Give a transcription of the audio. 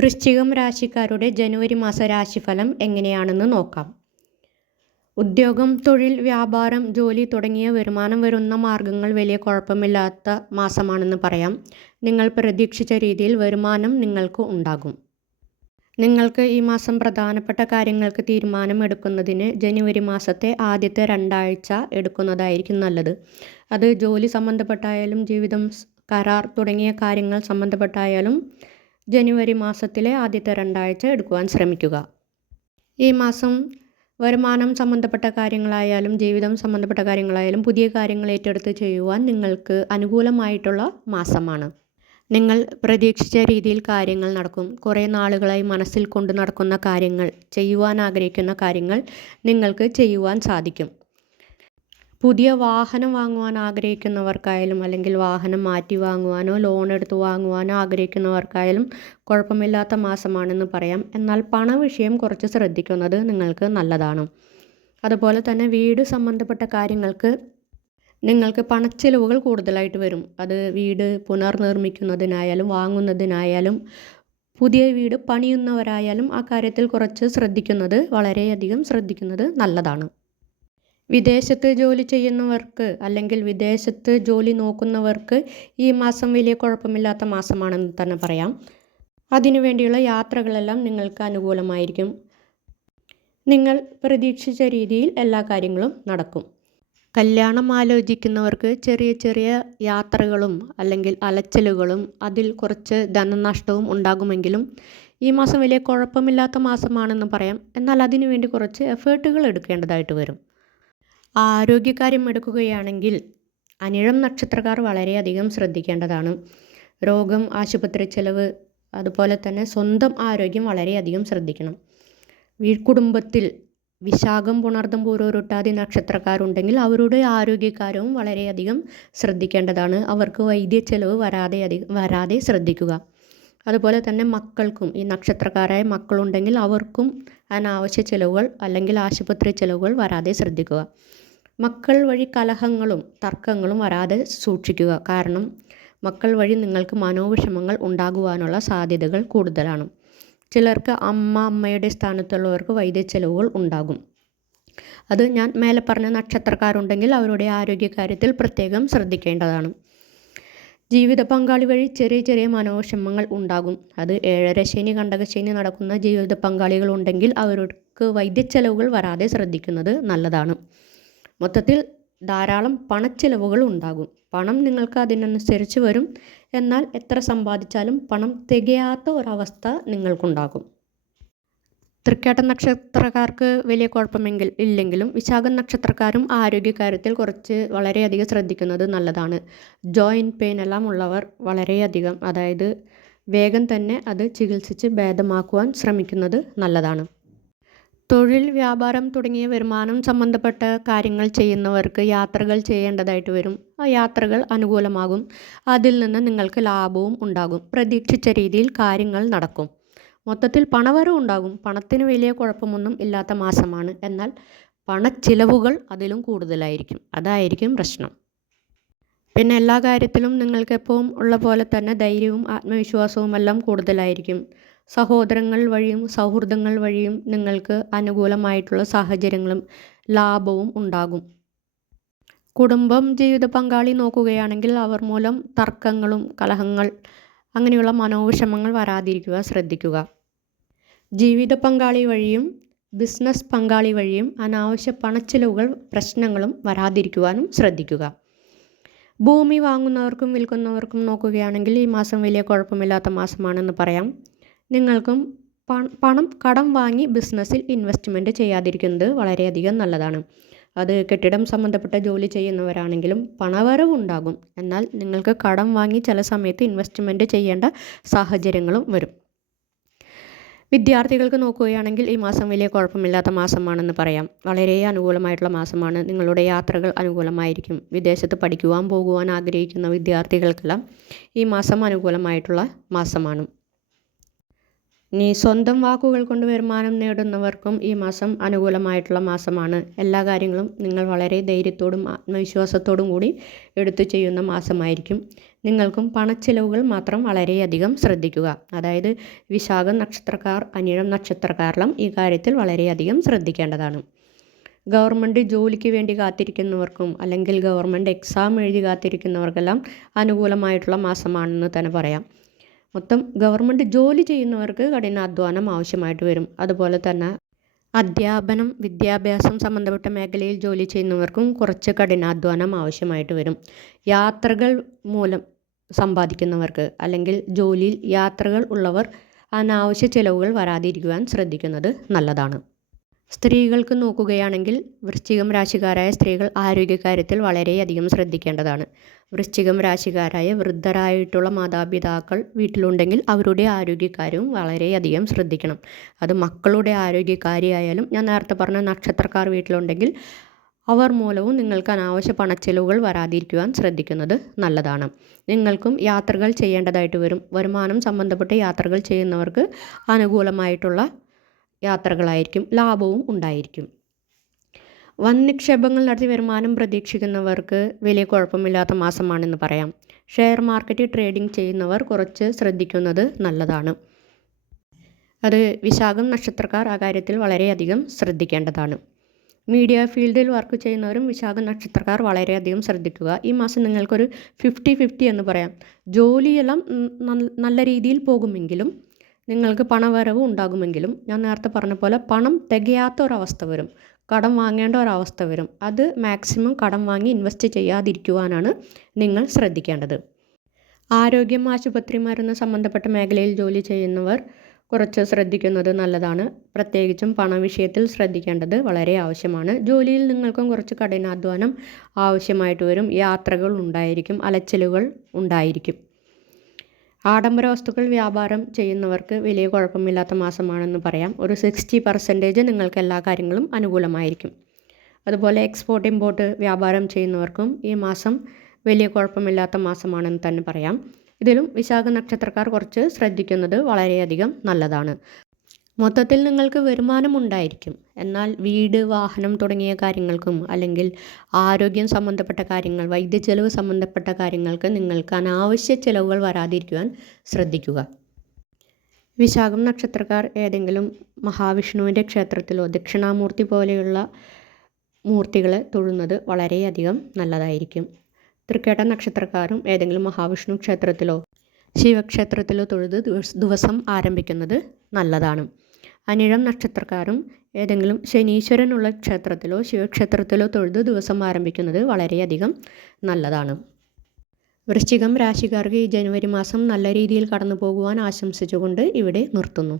വൃശ്ചികം രാശിക്കാരുടെ ജനുവരി മാസ രാശിഫലം എങ്ങനെയാണെന്ന് നോക്കാം. ഉദ്യോഗം തൊഴിൽ വ്യാപാരം ജോലി തുടങ്ങിയ വരുമാനം വരുന്ന മാർഗങ്ങൾ വലിയ കുഴപ്പമില്ലാത്ത മാസമാണെന്ന് പറയാം. നിങ്ങൾ പ്രതീക്ഷിച്ച രീതിയിൽ വരുമാനം നിങ്ങൾക്ക് ഉണ്ടാകും. നിങ്ങൾക്ക് ഈ മാസം പ്രധാനപ്പെട്ട കാര്യങ്ങൾക്ക് തീരുമാനമെടുക്കുന്നതിന് ജനുവരി മാസത്തെ ആദ്യത്തെ രണ്ടാഴ്ച എടുക്കുന്നതായിരിക്കും നല്ലത്. അത് ജോലി സംബന്ധപ്പെട്ടായാലും ജീവിതം കരാർ തുടങ്ങിയ കാര്യങ്ങൾ സംബന്ധപ്പെട്ടായാലും ജനുവരി മാസത്തിലെ ആദ്യത്തെ രണ്ടാഴ്ച എടുക്കുവാൻ ശ്രമിക്കുക. ഈ മാസം വരുമാനം സംബന്ധപ്പെട്ട കാര്യങ്ങളായാലും ജീവിതം സംബന്ധപ്പെട്ട കാര്യങ്ങളായാലും പുതിയ കാര്യങ്ങൾ ഏറ്റെടുത്ത് ചെയ്യുവാൻ നിങ്ങൾക്ക് അനുകൂലമായിട്ടുള്ള മാസമാണ്. നിങ്ങൾ പ്രതീക്ഷിച്ച രീതിയിൽ കാര്യങ്ങൾ നടക്കും. കുറേ നാളുകളായി മനസ്സിൽ കൊണ്ടു നടക്കുന്ന കാര്യങ്ങൾ ചെയ്യുവാൻ ആഗ്രഹിക്കുന്ന കാര്യങ്ങൾ നിങ്ങൾക്ക് ചെയ്യുവാൻ സാധിക്കും. പുതിയ വാഹനം വാങ്ങുവാൻ ആഗ്രഹിക്കുന്നവർക്കായാലും അല്ലെങ്കിൽ വാഹനം മാറ്റി വാങ്ങുവാനോ ലോൺ എടുത്ത് വാങ്ങുവാനോ ആഗ്രഹിക്കുന്നവർക്കായാലും കുഴപ്പമില്ലാത്ത മാസമാണെന്ന് പറയാം. എന്നാൽ പണ വിഷയം കുറച്ച് ശ്രദ്ധിക്കുന്നത് നിങ്ങൾക്ക് നല്ലതാണ്. അതുപോലെ തന്നെ വീട് സംബന്ധപ്പെട്ട കാര്യങ്ങൾക്ക് നിങ്ങൾക്ക് പണച്ചെലവുകൾ കൂടുതലായിട്ട് വരും. അത് വീട് പുനർനിർമ്മിക്കുന്നതിനായാലും വാങ്ങുന്നതിനായാലും പുതിയ വീട് പണിയുന്നവരായാലും ആ കാര്യത്തിൽ കുറച്ച് ശ്രദ്ധിക്കുന്നത് വളരെയധികം ശ്രദ്ധിക്കുന്നത് നല്ലതാണ്. വിദേശത്ത് ജോലി ചെയ്യുന്നവർക്ക് അല്ലെങ്കിൽ വിദേശത്ത് ജോലി നോക്കുന്നവർക്ക് ഈ മാസം വലിയ കുഴപ്പമില്ലാത്ത മാസമാണെന്ന് തന്നെ പറയാം. അതിനുവേണ്ടിയുള്ള യാത്രകളെല്ലാം നിങ്ങൾക്ക് അനുകൂലമായിരിക്കും. നിങ്ങൾ പ്രതീക്ഷിച്ച രീതിയിൽ എല്ലാ കാര്യങ്ങളും നടക്കും. കല്യാണം ആലോചിക്കുന്നവർക്ക് ചെറിയ ചെറിയ യാത്രകളും അല്ലെങ്കിൽ അലച്ചിലുകളും അതിൽ കുറച്ച് ധനനഷ്ടവും ഉണ്ടാകുമെങ്കിലും ഈ മാസം വലിയ കുഴപ്പമില്ലാത്ത മാസമാണെന്ന് പറയാം. എന്നാൽ അതിനുവേണ്ടി കുറച്ച് എഫേർട്ടുകൾ എടുക്കേണ്ടതായിട്ട് വരും. ആരോഗ്യകാര്യം എടുക്കുകയാണെങ്കിൽ അനിഴം നക്ഷത്രക്കാർ വളരെയധികം ശ്രദ്ധിക്കേണ്ടതാണ്. രോഗം ആശുപത്രി ചെലവ് അതുപോലെ തന്നെ സ്വന്തം ആരോഗ്യം വളരെയധികം ശ്രദ്ധിക്കണം. വീട്ടുകുടുംബത്തിൽ വിശാഖം പുണർദം പൂരോരുട്ടാതി നക്ഷത്രക്കാരുണ്ടെങ്കിൽ അവരുടെ ആരോഗ്യകാര്യവും വളരെയധികം ശ്രദ്ധിക്കേണ്ടതാണ്. അവർക്ക് വൈദ്യ ചെലവ് വരാതെ അധികം വരാതെ ശ്രദ്ധിക്കുക. അതുപോലെ തന്നെ മക്കൾക്കും ഈ നക്ഷത്രക്കാരായ മക്കളുണ്ടെങ്കിൽ അവർക്കും അനാവശ്യ ചെലവുകൾ അല്ലെങ്കിൽ ആശുപത്രി ചെലവുകൾ വരാതെ ശ്രദ്ധിക്കുക. മക്കൾ വഴി കലഹങ്ങളും തർക്കങ്ങളും വരാതെ സൂക്ഷിക്കുക. കാരണം മക്കൾ വഴി നിങ്ങൾക്ക് മനോവിഷമങ്ങൾ ഉണ്ടാകുവാനുള്ള സാധ്യതകൾ കൂടുതലാണ്. ചിലർക്ക് അമ്മ അമ്മയുടെ സ്ഥാനത്തുള്ളവർക്ക് വൈദ്യ ചെലവുകൾ ഉണ്ടാകും. അത് ഞാൻ മേലെ പറഞ്ഞ നക്ഷത്രക്കാരുണ്ടെങ്കിൽ അവരുടെ ആരോഗ്യകാര്യത്തിൽ പ്രത്യേകം ശ്രദ്ധിക്കേണ്ടതാണ്. ജീവിത പങ്കാളി വഴി ചെറിയ ചെറിയ മനോവിഷമങ്ങൾ ഉണ്ടാകും. അത് ഏഴര ശനി കണ്ടകശനി നടക്കുന്ന ജീവിത പങ്കാളികളുണ്ടെങ്കിൽ അവർക്ക് വൈദ്യച്ചെലവുകൾ വരാതെ ശ്രദ്ധിക്കുന്നത് നല്ലതാണ്. മൊത്തത്തിൽ ധാരാളം പണച്ചിലവുകൾ ഉണ്ടാകും. പണം നിങ്ങൾക്ക് അതിനനുസരിച്ച് വരും. എന്നാൽ എത്ര സമ്പാദിച്ചാലും പണം തികയാത്ത ഒരവസ്ഥ നിങ്ങൾക്കുണ്ടാകും. തൃക്കേട്ട നക്ഷത്രക്കാർക്ക് വലിയ കുഴപ്പമെങ്കിൽ ഇല്ലെങ്കിലും വിശാഖം നക്ഷത്രക്കാരും ആരോഗ്യകാര്യത്തിൽ കുറച്ച് വളരെയധികം ശ്രദ്ധിക്കുന്നത് നല്ലതാണ്. ജോയിന്റ് പെയിൻ എല്ലാം ഉള്ളവർ വളരെയധികം അതായത് വേഗം തന്നെ അത് ചികിത്സിച്ച് ഭേദമാക്കുവാൻ ശ്രമിക്കുന്നത് നല്ലതാണ്. തൊഴിൽ വ്യാപാരം തുടങ്ങിയ വരുമാനം സംബന്ധപ്പെട്ട കാര്യങ്ങൾ ചെയ്യുന്നവർക്ക് യാത്രകൾ ചെയ്യേണ്ടതായിട്ട് വരും. ആ യാത്രകൾ അനുകൂലമാകും. അതിൽ നിന്ന് നിങ്ങൾക്ക് ലാഭവും ഉണ്ടാകും. പ്രതീക്ഷിച്ച രീതിയിൽ കാര്യങ്ങൾ നടക്കും. മൊത്തത്തിൽ പണവരവ് ഉണ്ടാകും. പണത്തിന് വലിയ കുഴപ്പമൊന്നും ഇല്ലാത്ത മാസമാണ്. എന്നാൽ പണച്ചിലവുകൾ അതിലും കൂടുതലായിരിക്കും. അതായിരിക്കും പ്രശ്നം. പിന്നെ എല്ലാ കാര്യത്തിലും നിങ്ങൾക്ക് എപ്പോഴും ഉള്ള പോലെ തന്നെ ധൈര്യവും ആത്മവിശ്വാസവും എല്ലാം കൂടുതലായിരിക്കും. സഹോദരങ്ങൾ വഴിയും സൗഹൃദങ്ങൾ വഴിയും നിങ്ങൾക്ക് അനുകൂലമായിട്ടുള്ള സാഹചര്യങ്ങളും ലാഭവും ഉണ്ടാകും. കുടുംബം ജീവിത പങ്കാളി നോക്കുകയാണെങ്കിൽ അവർ മൂലം തർക്കങ്ങളും കലഹങ്ങൾ അങ്ങനെയുള്ള മനോവിഷമങ്ങൾ വരാതിരിക്കുക ശ്രദ്ധിക്കുക. ജീവിത പങ്കാളി വഴിയും ബിസിനസ് പങ്കാളി വഴിയും അനാവശ്യ പണച്ചിലവുകൾ പ്രശ്നങ്ങളും വരാതിരിക്കുവാനും ശ്രദ്ധിക്കുക. ഭൂമി വാങ്ങുന്നവർക്കും വിൽക്കുന്നവർക്കും നോക്കുകയാണെങ്കിൽ ഈ മാസം വലിയ കുഴപ്പമില്ലാത്ത മാസമാണെന്ന് പറയാം. നിങ്ങൾക്കും പണം കടം വാങ്ങി ബിസിനസ്സിൽ ഇൻവെസ്റ്റ്മെന്റ് ചെയ്യാതിരിക്കുന്നത് വളരെയധികം നല്ലതാണ്. അത് കെട്ടിടം സംബന്ധപ്പെട്ട ജോലി ചെയ്യുന്നവരാണെങ്കിലും പണവരവുണ്ടാകും എന്നാൽ നിങ്ങൾക്ക് കടം വാങ്ങി ചില സമയത്ത് ഇൻവെസ്റ്റ്മെന്റ് ചെയ്യേണ്ട സാഹചര്യങ്ങളും വരും. വിദ്യാർത്ഥികൾക്ക് നോക്കുകയാണെങ്കിൽ ഈ മാസം വലിയ കുഴപ്പമില്ലാത്ത മാസമാണെന്ന് പറയാം. വളരെ അനുകൂലമായിട്ടുള്ള മാസമാണ്. നിങ്ങളുടെ യാത്രകൾ അനുകൂലമായിരിക്കും. വിദേശത്ത് പഠിക്കുവാൻ പോകുവാൻ ആഗ്രഹിക്കുന്ന വിദ്യാർത്ഥികൾക്കെല്ലാം ഈ മാസം അനുകൂലമായിട്ടുള്ള മാസമാണ്. ഇനി സ്വന്തം വാക്കുകൾ കൊണ്ട് വരുമാനം നേടുന്നവർക്കും ഈ മാസം അനുകൂലമായിട്ടുള്ള മാസമാണ്. എല്ലാ കാര്യങ്ങളും നിങ്ങൾ വളരെ ധൈര്യത്തോടും ആത്മവിശ്വാസത്തോടും കൂടി എടുത്തു ചെയ്യുന്ന മാസമായിരിക്കും. നിങ്ങൾക്കും പണച്ചെലവുകൾ മാത്രം വളരെയധികം ശ്രദ്ധിക്കുക. അതായത് വിശാഖം നക്ഷത്രക്കാർ അനിഴം നക്ഷത്രക്കാരെല്ലാം ഈ കാര്യത്തിൽ വളരെയധികം ശ്രദ്ധിക്കേണ്ടതാണ്. ഗവൺമെന്റ് ജോലിക്ക് വേണ്ടി കാത്തിരിക്കുന്നവർക്കും അല്ലെങ്കിൽ ഗവൺമെന്റ് എക്സാം എഴുതി കാത്തിരിക്കുന്നവർക്കെല്ലാം അനുകൂലമായിട്ടുള്ള മാസമാണെന്ന് തന്നെ പറയാം. മൊത്തം ഗവൺമെന്റ് ജോലി ചെയ്യുന്നവർക്ക് കഠിനാധ്വാനം ആവശ്യമായിട്ട് വരും. അതുപോലെ തന്നെ അധ്യാപനം വിദ്യാഭ്യാസം സംബന്ധപ്പെട്ട മേഖലയിൽ ജോലി ചെയ്യുന്നവർക്കും കുറച്ച് കഠിനാധ്വാനം ആവശ്യമായിട്ട് വരും. യാത്രകൾ മൂലം സമ്പാദിക്കുന്നവർക്ക് അല്ലെങ്കിൽ ജോലിയിൽ യാത്രകൾ ഉള്ളവർ അനാവശ്യ ചിലവുകൾ വരാതിരിക്കുവാൻ ശ്രദ്ധിക്കുന്നത് നല്ലതാണ്. സ്ത്രീകൾക്ക് നോക്കുകയാണെങ്കിൽ വൃശ്ചികം രാശിക്കാരായ സ്ത്രീകൾ ആരോഗ്യകാര്യത്തിൽ വളരെയധികം ശ്രദ്ധിക്കേണ്ടതാണ്. വൃശ്ചികം രാശിക്കാരായ വൃദ്ധരായിട്ടുള്ള മാതാപിതാക്കൾ വീട്ടിലുണ്ടെങ്കിൽ അവരുടെ ആരോഗ്യകാര്യവും വളരെയധികം ശ്രദ്ധിക്കണം. അത് മക്കളുടെ ആരോഗ്യകാര്യമായാലും ഞാൻ നേരത്തെ പറഞ്ഞ നക്ഷത്രക്കാർ വീട്ടിലുണ്ടെങ്കിൽ അവർ മൂലവും നിങ്ങൾക്ക് അനാവശ്യ പണച്ചെലവുകൾ വരാതിരിക്കുവാൻ ശ്രദ്ധിക്കുന്നത് നല്ലതാണ്. നിങ്ങൾക്കും യാത്രകൾ ചെയ്യേണ്ടതായിട്ട് വരും. വരുമാനം സംബന്ധപ്പെട്ട യാത്രകൾ ചെയ്യുന്നവർക്ക് അനുകൂലമായിട്ടുള്ള യാത്രകളായിരിക്കും ലാഭവും ഉണ്ടായിരിക്കും. വൻ നിക്ഷേപങ്ങൾ നടത്തി വരുമാനം പ്രതീക്ഷിക്കുന്നവർക്ക് വലിയ കുഴപ്പമില്ലാത്ത മാസമാണെന്ന് പറയാം. ഷെയർ മാർക്കറ്റിൽ ട്രേഡിംഗ് ചെയ്യുന്നവർ കുറച്ച് ശ്രദ്ധിക്കുന്നത് നല്ലതാണ്. അത് വിശാഖം നക്ഷത്രക്കാർ ആ കാര്യത്തിൽ വളരെയധികം ശ്രദ്ധിക്കേണ്ടതാണ്. മീഡിയ ഫീൽഡിൽ വർക്ക് ചെയ്യുന്നവരും വിശാഖ നക്ഷത്രക്കാർ വളരെയധികം ശ്രദ്ധിക്കുക. ഈ മാസം നിങ്ങൾക്കൊരു ഫിഫ്റ്റി ഫിഫ്റ്റി എന്ന് പറയാം. ജോലിയെല്ലാം നല്ല രീതിയിൽ പോകുമെങ്കിലും നിങ്ങൾക്ക് പണവരവ് ഉണ്ടാകുമെങ്കിലും ഞാൻ നേരത്തെ പറഞ്ഞ പോലെ പണം തികയാത്ത ഒരവസ്ഥ വരും. കടം വാങ്ങേണ്ട ഒരവസ്ഥ വരും. അത് മാക്സിമം കടം വാങ്ങി ഇൻവെസ്റ്റ് ചെയ്യാതിരിക്കുവാനാണ് നിങ്ങൾ ശ്രദ്ധിക്കേണ്ടത്. ആരോഗ്യം ആശുപത്രി മരുന്ന് സംബന്ധപ്പെട്ട മേഖലയിൽ ജോലി ചെയ്യുന്നവർ കുറച്ച് ശ്രദ്ധിക്കുന്നത് നല്ലതാണ്. പ്രത്യേകിച്ചും പണവിഷയത്തിൽ ശ്രദ്ധിക്കേണ്ടത് വളരെ ആവശ്യമാണ്. ജോലിയിൽ നിങ്ങൾക്കും കുറച്ച് കഠിനാധ്വാനം ആവശ്യമായിട്ട് വരും. യാത്രകൾ ഉണ്ടായിരിക്കും അലച്ചിലുകൾ ഉണ്ടായിരിക്കും. ആഡംബര വസ്തുക്കൾ വ്യാപാരം ചെയ്യുന്നവർക്ക് വലിയ കുഴപ്പമില്ലാത്ത മാസമാണെന്ന് പറയാം. ഒരു സിക്സ്റ്റി പെർസെന്റേജ് നിങ്ങൾക്ക് എല്ലാ കാര്യങ്ങളും അനുകൂലമായിരിക്കും. അതുപോലെ എക്സ്പോർട്ട് ഇമ്പോർട്ട് വ്യാപാരം ചെയ്യുന്നവർക്കും ഈ മാസം വലിയ കുഴപ്പമില്ലാത്ത മാസമാണെന്ന് തന്നെ പറയാം. ഇതിലും വിശാഖ നക്ഷത്രക്കാർ കുറച്ച് ശ്രദ്ധിക്കുന്നത് വളരെയധികം നല്ലതാണ്. മൊത്തത്തിൽ നിങ്ങൾക്ക് വരുമാനം ഉണ്ടായിരിക്കും. എന്നാൽ വീട് വാഹനം തുടങ്ങിയ കാര്യങ്ങൾക്കും അല്ലെങ്കിൽ ആരോഗ്യം സംബന്ധപ്പെട്ട കാര്യങ്ങൾ വൈദ്യചെലവ് സംബന്ധപ്പെട്ട കാര്യങ്ങൾക്ക് നിങ്ങൾക്ക് അനാവശ്യ ചെലവുകൾ വരാതിരിക്കുവാൻ ശ്രദ്ധിക്കുക. വിശാഖം നക്ഷത്രക്കാർ ഏതെങ്കിലും മഹാവിഷ്ണുവിന്റെ ക്ഷേത്രത്തിലോ ദക്ഷിണാമൂർത്തി പോലെയുള്ള മൂർത്തികളെ തൊഴുന്നത് വളരെയധികം നല്ലതായിരിക്കും. തൃക്കേട്ട നക്ഷത്രക്കാരും ഏതെങ്കിലും മഹാവിഷ്ണു ക്ഷേത്രത്തിലോ ശിവക്ഷേത്രത്തിലോ തൊഴുത് ദിവസം ആരംഭിക്കുന്നത് നല്ലതാണ്. അനിഴം നക്ഷത്രക്കാരും ഏതെങ്കിലും ശനീശ്വരനുള്ള ക്ഷേത്രത്തിലോ ശിവക്ഷേത്രത്തിലോ തൊഴുത് ദിവസം ആരംഭിക്കുന്നത് വളരെയധികം നല്ലതാണ്. വൃശ്ചികം രാശിക്കാർക്ക് ഈ ജനുവരി മാസം നല്ല രീതിയിൽ കടന്നു പോകുവാൻ ആശംസിച്ചുകൊണ്ട് ഇവിടെ നിർത്തുന്നു.